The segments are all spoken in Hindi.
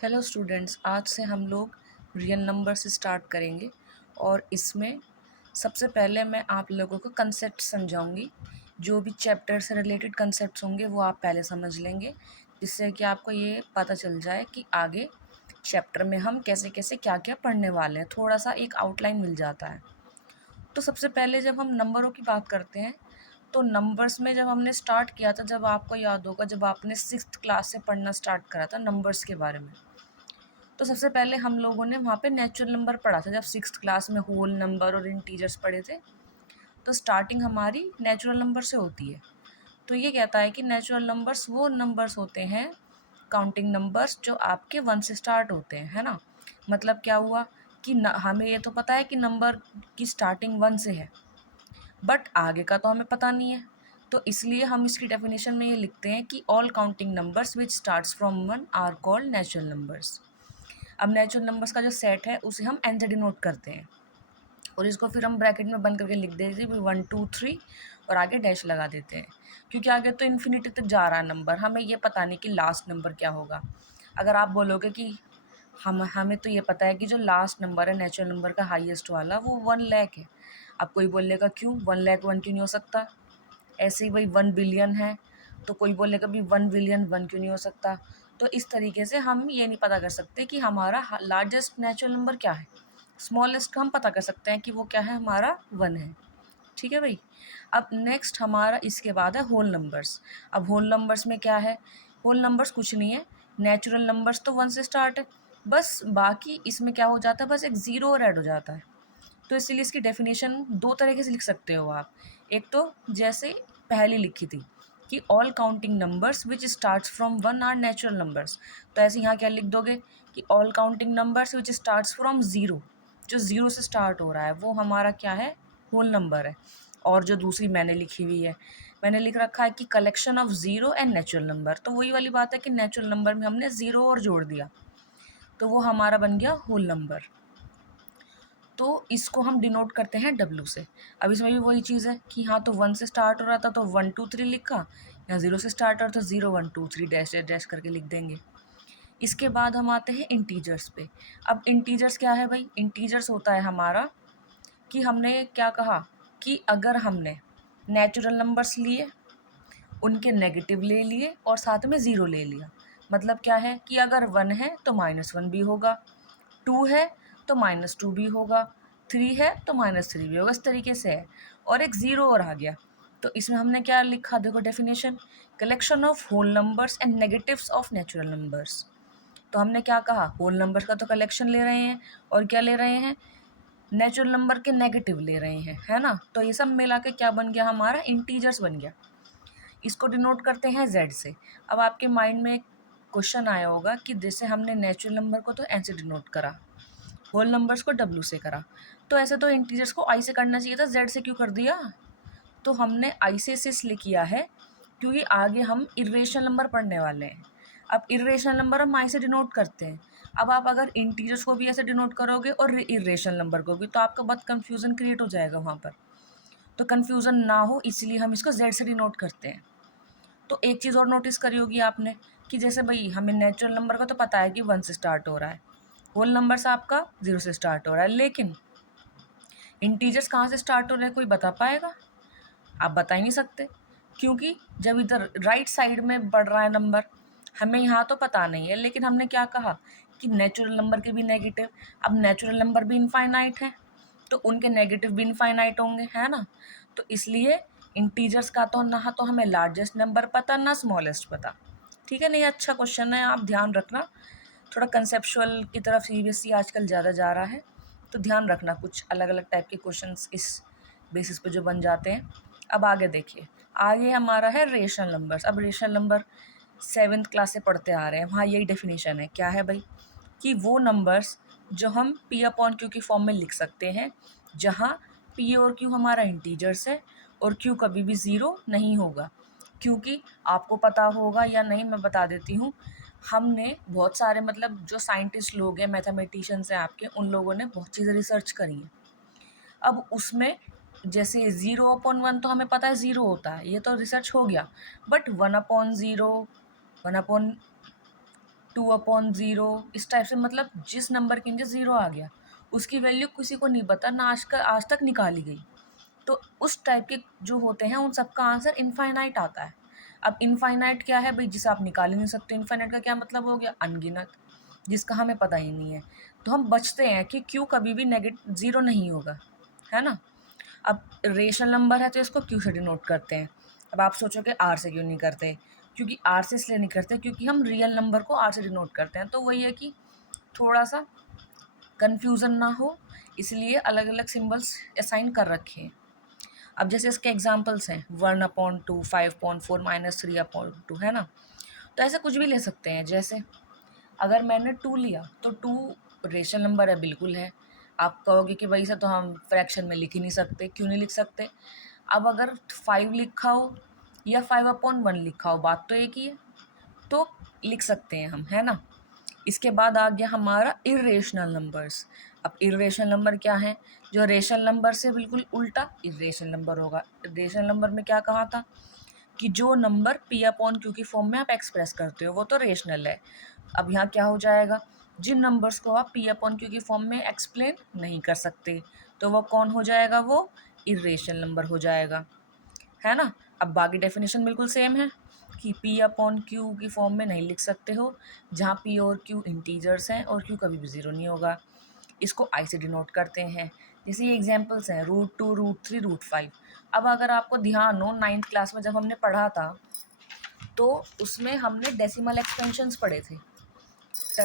हेलो स्टूडेंट्स, आज से हम लोग रियल नंबर से स्टार्ट करेंगे और इसमें सबसे पहले मैं आप लोगों को कंसेप्ट समझाऊंगी। जो भी चैप्टर से रिलेटेड कंसेप्ट्स होंगे वो आप पहले समझ लेंगे, जिससे कि आपको ये पता चल जाए कि आगे चैप्टर में हम कैसे कैसे क्या क्या पढ़ने वाले हैं। थोड़ा सा एक आउटलाइन मिल जाता है। तो सबसे पहले जब हम नंबरों की बात करते हैं तो नंबर्स में जब हमने स्टार्ट किया था, जब आपको याद होगा जब आपने 6th क्लास से पढ़ना स्टार्ट करा था नंबर्स के बारे में, तो सबसे पहले हम लोगों ने वहाँ पे नेचुरल नंबर पढ़ा था। जब 6th क्लास में होल नंबर और इंटीजर्स पढ़े थे, तो स्टार्टिंग हमारी नेचुरल नंबर से होती है। तो ये कहता है कि नेचुरल नंबर्स वो नंबर्स होते हैं, काउंटिंग नंबर्स, जो आपके 1 से स्टार्ट होते हैं, है ना। मतलब क्या हुआ कि हमें ये तो पता है कि नंबर की स्टार्टिंग 1 से है, बट आगे का तो हमें पता नहीं है। तो इसलिए हम इसकी डेफिनेशन में ये लिखते हैं कि all counting numbers which starts from 1 are called natural numbers. अब नेचुरल नंबर्स का जो सेट है उसे हम एन से डिनोट करते हैं, और इसको फिर हम ब्रैकेट में बंद करके लिख देते हैं 1 2 3 और आगे डैश लगा देते हैं, क्योंकि आगे तो इन्फिनिटी तक जा रहा है नंबर, हमें ये पता नहीं कि लास्ट नंबर क्या होगा। अगर आप बोलोगे कि हमें तो ये पता है कि जो लास्ट नंबर है नेचुरल नंबर का हाईएस्ट वाला वो 1 लाख है। अब कोई बोलेगा क्यों 1 लाख 1 क्यों नहीं हो सकता। ऐसे ही भाई 1 बिलियन है, तो कोई बोलेगा भी 1 बिलियन 1 क्यों नहीं हो सकता। तो इस तरीके से हम ये नहीं पता कर सकते कि हमारा लार्जेस्ट नेचुरल नंबर क्या है। स्मॉलेस्ट का हम पता कर सकते हैं कि वो क्या है, हमारा 1 है। ठीक है भाई। अब नेक्स्ट हमारा इसके बाद है होल नंबर्स। अब होल नंबर्स में क्या है, होल नंबर्स कुछ नहीं है, नेचुरल नंबर्स तो 1 से स्टार्ट है, बस बाकी इसमें क्या हो जाता है, बस एक ज़ीरो और ऐड हो जाता है। तो इसीलिए इसकी डेफिनेशन दो तरीके से लिख सकते हो आप। एक तो जैसे पहले लिखी थी कि all counting numbers which starts from 1 are natural numbers, तो ऐसे यहाँ क्या लिख दोगे कि all counting numbers which starts from zero, जो ज़ीरो से स्टार्ट हो रहा है वो हमारा क्या है, होल नंबर है। और जो दूसरी मैंने लिखी हुई है, मैंने लिख रखा है कि collection of zero and natural number, तो वही वाली बात है कि नेचुरल नंबर में हमने ज़ीरो और जोड़ दिया, तो वो हमारा बन गया होल नंबर। तो इसको हम डिनोट करते हैं डब्ल्यू से। अब इसमें भी वही चीज़ है कि हाँ, तो 1 से स्टार्ट हो रहा था तो 1 2 3 लिखा, यहाँ 0 से स्टार्ट हो रहा था 0 1 2 3 डैश डैश डैश करके लिख देंगे। इसके बाद हम आते हैं इंटीजर्स पे। अब इंटीजर्स क्या है भाई, इंटीजर्स होता है हमारा कि हमने क्या कहा कि अगर हमने नेचुरल नंबर्स लिए, उनके नेगेटिव ले लिए और साथ में ज़ीरो ले लिया। मतलब क्या है कि अगर 1 है तो -1 भी होगा, 2 है तो -2 भी होगा, 3 है तो -3 भी होगा, इस तरीके से है। और एक ज़ीरो और आ गया, तो इसमें हमने क्या लिखा, देखो definition, collection of whole numbers and negatives of natural numbers. तो हमने क्या कहा, होल नंबर्स का तो कलेक्शन ले रहे हैं और क्या ले रहे हैं, नेचुरल नंबर के नेगेटिव ले रहे हैं, है ना। तो ये सब मिला के क्या बन गया, हमारा इंटीजर्स बन गया। इसको डिनोट करते हैं जेड से। अब आपके माइंड में एक क्वेश्चन आया होगा कि जैसे हमने नेचुरल नंबर को तो एन से डिनोट करा, होल नंबर्स को डब्ल्यू से करा, तो ऐसे तो इंटीजर्स को आई से करना चाहिए था, जेड से क्यों कर दिया। तो हमने आई से इसलिए किया है क्योंकि आगे हम इर्रेशनल नंबर पढ़ने वाले हैं। अब इर्रेशनल नंबर हम आई से डिनोट करते हैं। अब आप अगर इंटीजर्स को भी ऐसे डिनोट करोगे और इर्रेशनल नंबर को भी, तो आपका बहुत कन्फ्यूज़न क्रिएट हो जाएगा वहाँ पर। तो कन्फ्यूज़न ना हो इसलिए हम इसको जेड से डिनोट करते हैं। तो एक चीज़ और नोटिस करी होगी आपने कि जैसे भाई हमें नेचुरल नंबर का तो पता है कि 1 से स्टार्ट हो रहा है, होल नंबर से आपका 0 से स्टार्ट हो रहा है, लेकिन इंटीजर्स कहाँ से स्टार्ट हो रहे हैं, कोई बता पाएगा। आप बता ही नहीं सकते, क्योंकि जब इधर राइट साइड में बढ़ रहा है नंबर, हमें यहाँ तो पता नहीं है, लेकिन हमने क्या कहा कि नेचुरल नंबर के भी नेगेटिव। अब नेचुरल नंबर भी इनफाइनाइट है, तो उनके नेगेटिव भी इनफाइनाइट होंगे, है ना। तो इसलिए इंटीजर्स का तो ना तो हमें लार्जेस्ट नंबर पता ना स्मॉलेस्ट पता। ठीक है ना, ये अच्छा क्वेश्चन है, आप ध्यान रखना। थोड़ा कंसेप्चुअल की तरफ सीबीएसई आजकल ज़्यादा जा रहा है, तो ध्यान रखना, कुछ अलग अलग टाइप के क्वेश्चंस इस बेसिस पे जो बन जाते हैं। अब आगे देखिए, आगे हमारा है रेशनल नंबर्स। अब रेशनल नंबर 7th क्लास से पढ़ते आ रहे हैं, वहाँ यही डेफिनेशन है, क्या है भाई, कि वो नंबर्स जो हम पी अपॉन क्यू की फॉर्म में लिख सकते हैं, जहाँ पी और क्यू हमारा इंटीजर्स है और क्यू कभी भी ज़ीरो नहीं होगा। क्योंकि आपको पता होगा या नहीं, मैं बता देती हूँ, हमने बहुत सारे मतलब जो साइंटिस्ट लोग हैं, मैथमेटिशियंस हैं आपके, उन लोगों ने बहुत चीज़ें रिसर्च करी हैं। अब उसमें जैसे 0/1 तो हमें पता है ज़ीरो होता है, ये तो रिसर्च हो गया, बट 1/0, 1 2/0 इस टाइप से, मतलब जिस नंबर के नीचे ज़ीरो आ गया उसकी वैल्यू किसी को नहीं पता, ना आज तक निकाली गई। तो उस टाइप के जो होते हैं उन सबका आंसर इनफाइनाइट आता है। अब इनफाइनाइट क्या है भाई, जिसे आप निकाल ही नहीं सकते। इनफाइनाइट का क्या मतलब हो गया, अनगिनत, जिसका हमें पता ही नहीं है। तो हम बचते हैं कि क्यू कभी भी ज़ीरो नहीं होगा, है ना। अब रेशनल नंबर है तो इसको क्यू से डिनोट करते हैं। अब आप सोचोगे आर से क्यों नहीं करते, क्योंकि आर से इसलिए नहीं करते क्योंकि हम रियल नंबर को आर से डिनोट करते हैं। तो वही है कि थोड़ा सा कन्फ्यूज़न ना हो, इसलिए अलग अलग सिम्बल्स असाइन कर रखे हैं। अब जैसे इसके एग्जाम्पल्स हैं 1/2, 5/4 -3/2, है ना। तो ऐसे कुछ भी ले सकते हैं। जैसे अगर मैंने 2 लिया तो 2 रेशनल नंबर है, बिल्कुल है। आप कहोगे कि भाई इसे तो हम फ्रैक्शन में लिख ही नहीं सकते, क्यों नहीं लिख सकते। अब अगर 5 लिखा हो या 5/1 लिखा हो, बात तो एक ही है, तो लिख सकते हैं हम, है ना। इसके बाद आ गया हमारा इर्रेशनल नंबर्स। अब इर्रेशनल नंबर क्या है, जो रेशनल नंबर से बिल्कुल उल्टा इर्रेशनल नंबर होगा। रेशनल नंबर में क्या कहा था कि जो नंबर p/q की फॉर्म में आप एक्सप्रेस करते हो वो तो रेशनल है। अब यहाँ क्या हो जाएगा, जिन नंबर्स को आप p/q की फॉर्म में एक्सप्लेन नहीं कर सकते तो वो कौन हो जाएगा, वो इर्रेशनल नंबर हो जाएगा, है ना। अब बाकी डेफिनेशन बिल्कुल सेम है कि p/q की फॉर्म में नहीं लिख सकते हो, जहाँ p और q इंटीजर्स हैं और q कभी भी ज़ीरो नहीं होगा। इसको i से डिनोट करते हैं। जैसे ये एग्जांपल्स हैं √2, √3, √5। अब अगर आपको ध्यान हो 9th क्लास में जब हमने पढ़ा था तो उसमें हमने डेसिमल एक्सपेंशंस पढ़े थे,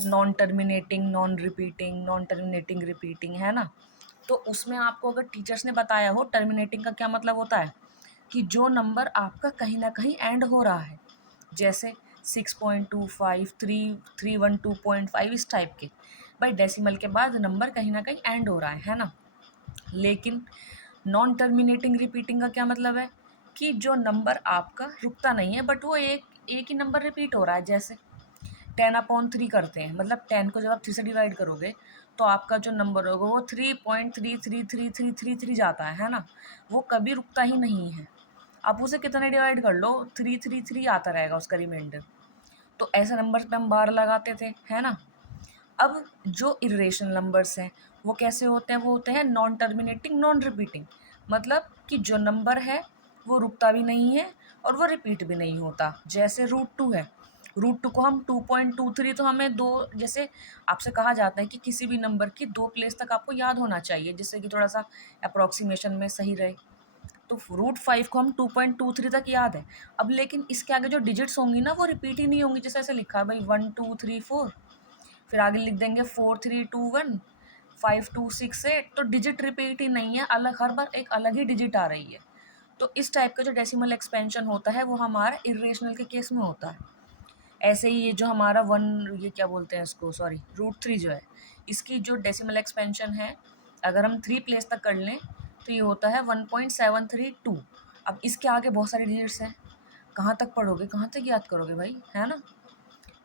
non terminating, non repeating, non terminating repeating, है ना। तो उसमें आपको अगर टीचर्स ने बताया हो टर्मिनेटिंग का क्या मतलब होता है, कि जो नंबर आपका कहीं ना कहीं एंड हो रहा है, जैसे 6.25, 312.5 इस टाइप के, भाई डेसिमल के बाद नंबर कहीं ना कहीं एंड हो रहा है ना। लेकिन नॉन टर्मिनेटिंग रिपीटिंग का क्या मतलब है, कि जो नंबर आपका रुकता नहीं है बट वो एक एक ही नंबर रिपीट हो रहा है। जैसे 10/3 करते हैं, मतलब 10 को जब आप 3 से डिवाइड करोगे तो आपका जो नंबर होगा वो 3.33333 जाता है ना। वो कभी रुकता ही नहीं है। आप उसे कितने डिवाइड कर लो, 333 आता रहेगा उसका रिमाइंडर। तो ऐसे नंबर्स पे हम बार लगाते थे, है ना। अब जो इर्रेशनल नंबर्स हैं वो कैसे होते हैं, वो होते हैं नॉन टर्मिनेटिंग, नॉन रिपीटिंग। मतलब कि जो नंबर है वो रुकता भी नहीं है और वो रिपीट भी नहीं होता। जैसे √2 है, √2 को हम 2.23, तो हमें दो, जैसे आपसे कहा जाता है कि किसी भी नंबर की 2 प्लेस तक आपको याद होना चाहिए जिससे कि थोड़ा सा अप्रॉक्सीमेशन में सही रहे। तो √5 को हम 2.23 तक याद है। अब लेकिन इसके आगे जो डिजिट्स होंगी ना वो रिपीट ही नहीं होंगी। जैसे ऐसे लिखा है भाई 1 2 3 4, फिर आगे लिख देंगे 4 3 2 1, 5 2 6 8, तो डिजिट रिपीट ही नहीं है, अलग, हर बार एक अलग ही डिजिट आ रही है। तो इस टाइप का जो डेसिमल एक्सपेंशन होता है वो हमारा इर्रेशनल के केस में होता है। ऐसे ही ये जो हमारा ये क्या बोलते हैं इसको, सॉरी, √3 जो है, इसकी जो डेसिमल एक्सपेंशन है, अगर हम 3 प्लेस तक कर लें तो ये होता है 1.732। अब इसके आगे बहुत सारी डिजिट्स हैं, कहाँ तक पढ़ोगे, कहाँ तक याद करोगे भाई, है ना।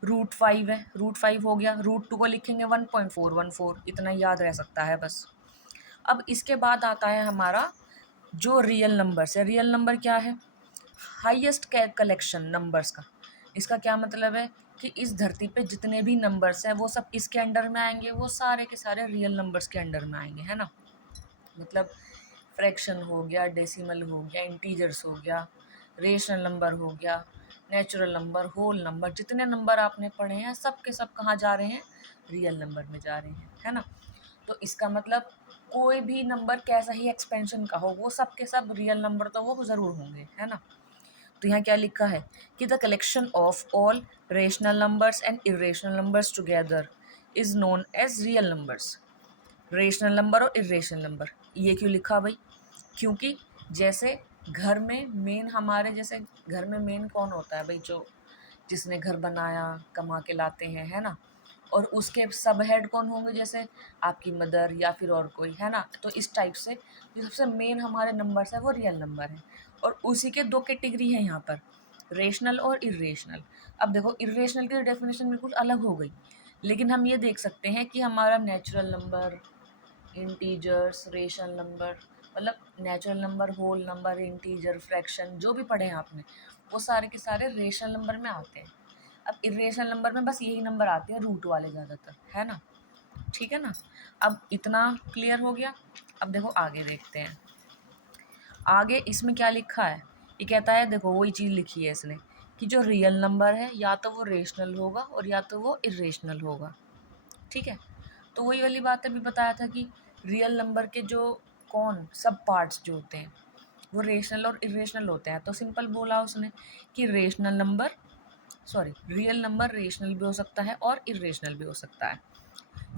√5 है, √5 हो गया, √2 को लिखेंगे 1.414, इतना याद रह सकता है बस। अब इसके बाद आता है हमारा जो रियल नंबर्स है। रियल नंबर क्या है, हाईएस्ट कलेक्शन नंबर्स का। इसका क्या मतलब है कि इस धरती पे जितने भी नंबर्स हैं वो सब इसके अंडर में आएंगे, वो सारे के सारे रियल नंबर्स के अंडर में आएंगे, है ना। मतलब फ्रैक्शन हो गया, डेसिमल हो गया, इंटीजर्स हो गया, रेशनल नंबर हो गया, नेचुरल नंबर, होल नंबर, जितने नंबर आपने पढ़े हैं सब के सब कहाँ जा रहे हैं, रियल नंबर में जा रहे हैं, है ना। तो इसका मतलब कोई भी नंबर कैसा ही एक्सपेंशन का हो वो सब के सब रियल नंबर तो वो ज़रूर होंगे, है ना। तो यहाँ क्या लिखा है कि the collection of all rational numbers and irrational numbers together is known as real numbers. Rational number और इरेशनल नंबर, ये क्यों लिखा भाई, क्योंकि जैसे घर में मेन हमारे, जैसे घर में मेन कौन होता है भाई, जो जिसने घर बनाया, कमा के लाते हैं, है ना। और उसके सब हेड कौन होंगे, जैसे आपकी मदर या फिर और कोई, है ना। तो इस टाइप से जो सबसे मेन हमारे नंबर्स है वो रियल नंबर है। और उसी के दो कैटेगरी है यहाँ पर, रेशनल और इरेशनल। अब देखो इरेशनल की डेफिनेशन बिल्कुल अलग हो गई, लेकिन हम ये देख सकते हैं कि हमारा natural number, integers, rational number, मतलब natural number, whole number, integer, fraction, जो भी पढ़े हैं आपने वो सारे के सारे रेशनल नंबर में आते हैं। अब इरेशनल नंबर में बस यही नंबर आते हैं रूट वाले ज़्यादातर, है ना, ठीक है ना। अब इतना क्लियर हो गया। अब देखो आगे देखते हैं, आगे इसमें क्या लिखा है। ये कहता है, देखो वही चीज़ लिखी है इसने कि जो रियल नंबर है या तो वो रेशनल होगा और या तो वो इरेशनल होगा, ठीक है। तो वही वाली बात अभी बताया था कि रियल नंबर के जो कौन सब पार्ट्स जो होते हैं वो रेशनल और इरेशनल होते हैं। तो सिंपल बोला उसने कि rational number, sorry, real number rational भी हो सकता है और इरेशनल भी हो सकता है।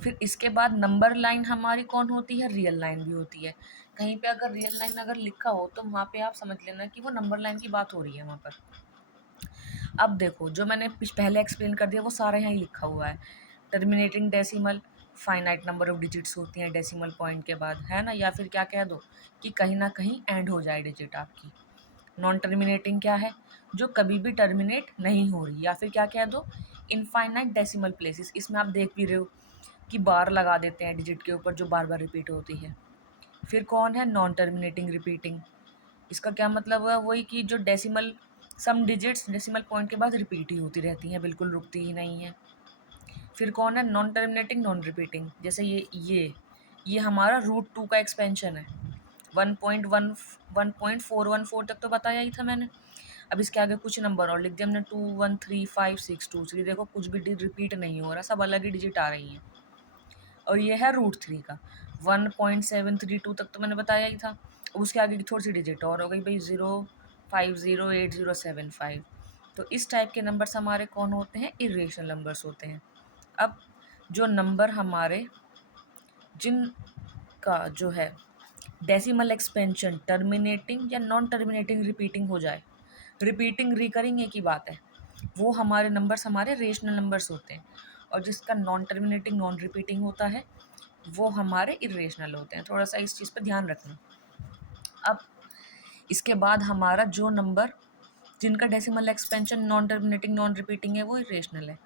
फिर इसके बाद नंबर लाइन हमारी कौन होती है, रियल लाइन भी होती है। कहीं पे अगर रियल लाइन अगर लिखा हो तो वहाँ पे आप समझ लेना कि वो नंबर लाइन की बात हो रही है वहाँ पर। अब देखो जो मैंने पहले एक्सप्लेन कर दिया वो सारा यहाँ ही लिखा हुआ है। Terminating decimal, finite number of digits होती हैं डेसिमल पॉइंट के बाद, है ना, या फिर क्या कह दो कि कहीं ना कहीं एंड हो जाए डिजिट आपकी। नॉन टर्मिनेटिंग क्या है, जो कभी भी टर्मिनेट नहीं हो रही, या फिर क्या कह दो इनफाइनाइट डेसिमल प्लेसेस। इसमें आप देख भी रहे हो कि बार लगा देते हैं डिजिट के ऊपर जो बार बार रिपीट होती है। फिर कौन है नॉन टर्मिनेटिंग रिपीटिंग, इसका क्या मतलब है, वही कि जो डेसिमल सम डिजिट्स डेसिमल पॉइंट के बाद रिपीट ही होती रहती हैं, बिल्कुल रुकती ही नहीं है। फिर कौन है नॉन टर्मिनेटिंग नॉन रिपीटिंग, जैसे ये हमारा रूट 2 का एक्सपेंशन है। 1.414 तक तो बताया ही था मैंने। अब इसके आगे कुछ नंबर और लिख दिया हमने, 2 1 3 5 6 2 3। देखो कुछ भी रिपीट नहीं हो रहा, सब अलग ही डिजिट आ रही हैं। और ये है रूट 3 का 1.732 तक तो मैंने बताया ही था। उसके आगे की थोड़ी सी डिजिट और हो गई भाई, 0508075। तो इस टाइप के नंबर्स हमारे कौन होते हैं, इरेशनल नंबर्स होते हैं। अब जो नंबर हमारे जिनका जो है डेसिमल एक्सपेंशन टर्मिनेटिंग या नॉन टर्मिनेटिंग रिपीटिंग हो जाए, रिपीटिंग रिकरिंग एक ही बात है, वो हमारे नंबर्स हमारे रेशनल नंबर्स होते हैं। और जिसका नॉन टर्मिनेटिंग नॉन रिपीटिंग होता है वो हमारे इरेशनल होते हैं। थोड़ा सा इस चीज़ पर ध्यान रखना। अब इसके बाद हमारा जो नंबर जिनका decimal expansion non terminating non repeating है वो इरेशनल है।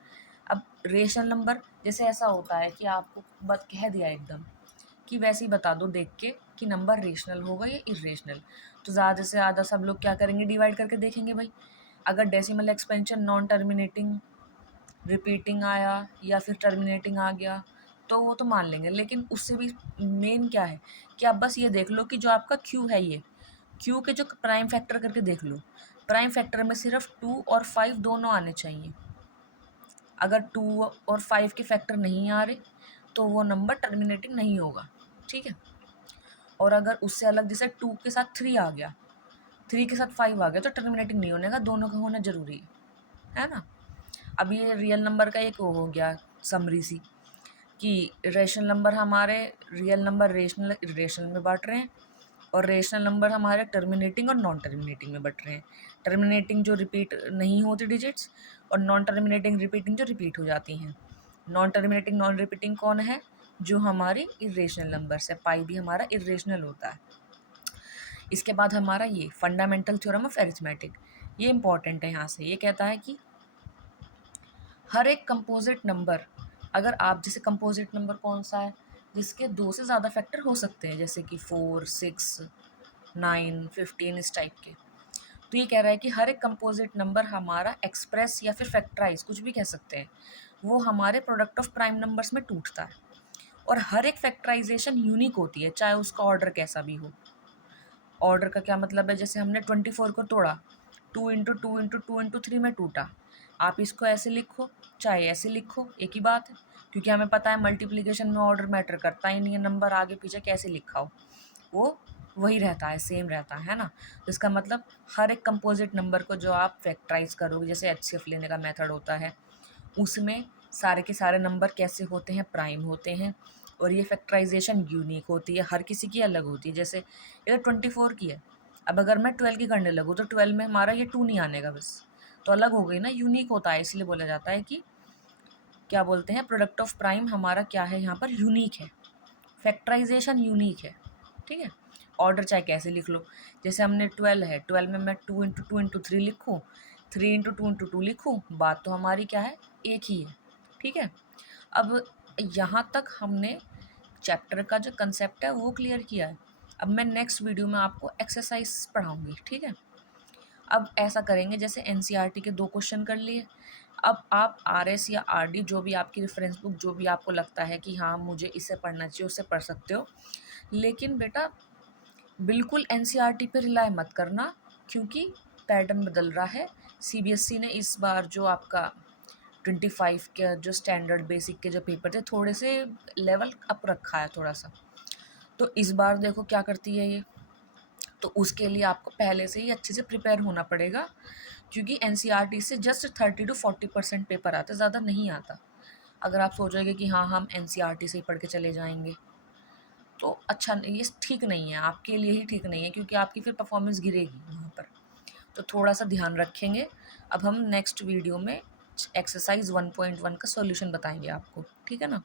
अब रेशनल नंबर जैसे ऐसा होता है कि आपको बत कह दिया एकदम कि वैसे ही बता दो देख के कि नंबर रेशनल होगा या इरेशनल, तो ज़्यादा से ज़्यादा सब लोग क्या करेंगे, डिवाइड करके देखेंगे भाई। अगर decimal expansion non terminating repeating आया या फिर टर्मिनेटिंग आ गया तो वो तो मान लेंगे, लेकिन उससे भी मेन क्या है कि आप बस ये देख लो कि जो आपका क्यू है, ये क्यू के जो प्राइम फैक्टर करके देख लो, प्राइम फैक्टर में सिर्फ 2 और 5 दोनों आने चाहिए। अगर 2 और 5 के फैक्टर नहीं आ रहे तो वो नंबर टर्मिनेटिंग नहीं होगा, ठीक है। और अगर उससे अलग जैसे 2 के साथ 3 आ गया, 3 के साथ 5 आ गया तो टर्मिनेटिंग नहीं होने का, दोनों का होना जरूरी है ना। अब ये रियल नंबर का एक वो हो गया समरी सी कि रेशनल नंबर हमारे रियल नंबर रेशनल इरेशनल में बांट रहे हैं और रेशनल नंबर हमारे टर्मिनेटिंग और नॉन टर्मिनेटिंग में बट रहे हैं। टर्मिनेटिंग जो रिपीट नहीं होती डिजिट्स और नॉन टर्मिनेटिंग रिपीटिंग जो रिपीट हो जाती हैं। नॉन टर्मिनेटिंग नॉन रिपीटिंग कौन है, जो हमारी इरेशनल नंबर्स है, पाई भी हमारा इरेशनल होता है। इसके बाद हमारा ये फंडामेंटल थ्योरम ऑफ अरिथमेटिक, ये इंपॉर्टेंट है। यहाँ से ये कहता है कि हर एक कंपोजिट नंबर, अगर आप जैसे कंपोजिट नंबर कौन सा है जिसके 2 से ज़्यादा फैक्टर हो सकते हैं, जैसे कि 4 6 9 15 इस टाइप के, तो ये कह रहा है कि हर एक कंपोजिट नंबर हमारा एक्सप्रेस या फिर फैक्टराइज कुछ भी कह सकते हैं, वो हमारे प्रोडक्ट ऑफ प्राइम नंबर्स में टूटता है। और हर एक फैक्टराइजेशन यूनिक होती है, चाहे उसका ऑर्डर कैसा भी हो। ऑर्डर का क्या मतलब है, जैसे हमने 24 को तोड़ा, 2 × 2 × 2 × 3 में टूटा। आप इसको ऐसे लिखो चाहे ऐसे लिखो, एक ही बात है, क्योंकि हमें पता है मल्टीप्लिकेशन में ऑर्डर मैटर करता ही नहीं है, नंबर आगे पीछे कैसे लिखा हो वो वही रहता है, सेम रहता है ना। तो इसका मतलब हर एक कंपोजिट नंबर को जो आप फैक्टराइज करोगे, जैसे HCF लेने का मेथड होता है, उसमें सारे के सारे नंबर कैसे होते हैं, प्राइम होते हैं। और ये फैक्टराइजेशन यूनिक होती है, हर किसी की अलग होती है। जैसे ये 24 की है, अब अगर मैं 12 की करने लगूँ तो 12 में हमारा ये 2 नहीं आने का, बस तो अलग हो गई ना, यूनिक होता है। इसलिए बोला जाता है कि क्या बोलते हैं, प्रोडक्ट ऑफ प्राइम हमारा क्या है, यहाँ पर यूनिक है, फैक्टराइजेशन यूनिक है, ठीक है। ऑर्डर चाहे कैसे लिख लो, जैसे हमने 12 है, 12 में मैं 2 × 2 × 3 लिखूँ, 3 × 2 × 2 लिखूँ, बात तो हमारी क्या है, एक ही है, ठीक है। अब यहाँ तक हमने चैप्टर का जो कंसेप्ट है वो क्लियर किया है। अब मैं नेक्स्ट वीडियो में आपको एक्सरसाइज पढ़ाऊँगी, ठीक है। अब ऐसा करेंगे जैसे NCERT के 2 क्वेश्चन कर लिए, अब आप आरएस या आरडी जो भी आपकी रेफरेंस बुक जो भी आपको लगता है कि हाँ मुझे इसे पढ़ना चाहिए उससे पढ़ सकते हो, लेकिन बेटा बिल्कुल एनसीईआरटी पे रिलाय मत करना, क्योंकि पैटर्न बदल रहा है। सीबीएसई ने इस बार जो आपका 25 के जो स्टैंडर्ड बेसिक के जो पेपर थे थोड़े से लेवल अप रखा है थोड़ा सा, तो इस बार देखो क्या करती है ये। तो उसके लिए आपको पहले से ही अच्छे से प्रिपेयर होना पड़ेगा, क्योंकि एनसीईआरटी से जस्ट 30 to 40% पेपर आता है, ज़्यादा नहीं आता। अगर आप सोचोगे कि हाँ हम एनसीईआरटी से ही पढ़ के चले जाएंगे तो अच्छा नहीं, ये ठीक नहीं है, आपके लिए ही ठीक नहीं है, क्योंकि आपकी फिर परफॉर्मेंस गिरेगी वहाँ पर। तो थोड़ा सा ध्यान रखेंगे। अब हम नेक्स्ट वीडियो में एक्सरसाइज 1.1 का सॉल्यूशन बताएंगे आपको, ठीक है ना।